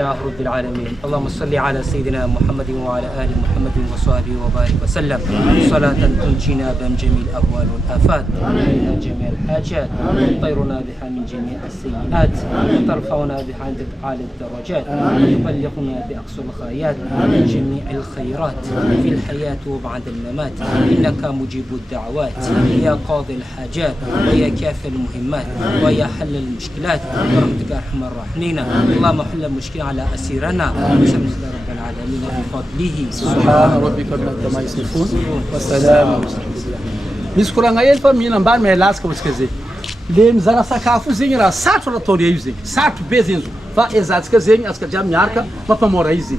لله رب العالمين. اللهم صل على سيدنا محمد وعلى آل محمد وصحبه وبارك وسلم صلاة تنجينا بها من جميع الأهوال والآفات ومنها جميع الحاجات وتطيرنا بها من جميع السيئات وترفعنا بها عند أعلى الدرجات وتبلغنا بأقصى الغايات من جميع الخيرات في الحياة وبعد الممات، إنك مجيب الدعوات يا قاضي الحاجات ويا كافي المهمات ويا حل المشكلات برحمتك أرحم الراحمين. اللهم حل المشكلة على أسيرنا وسلم على رب العالمين بفضله. سبحان ربك رب العزة عما يصفون والسلام على المرسلين. Misy koragna hely fa mihina ambany mahay lasika ohatsika zay. Le mizara sakafo zegny raha sarotra raha ataony io zegny. Sarotro be zegny fa ezatsika zegny azaka jiaby miaraka mampamora izy.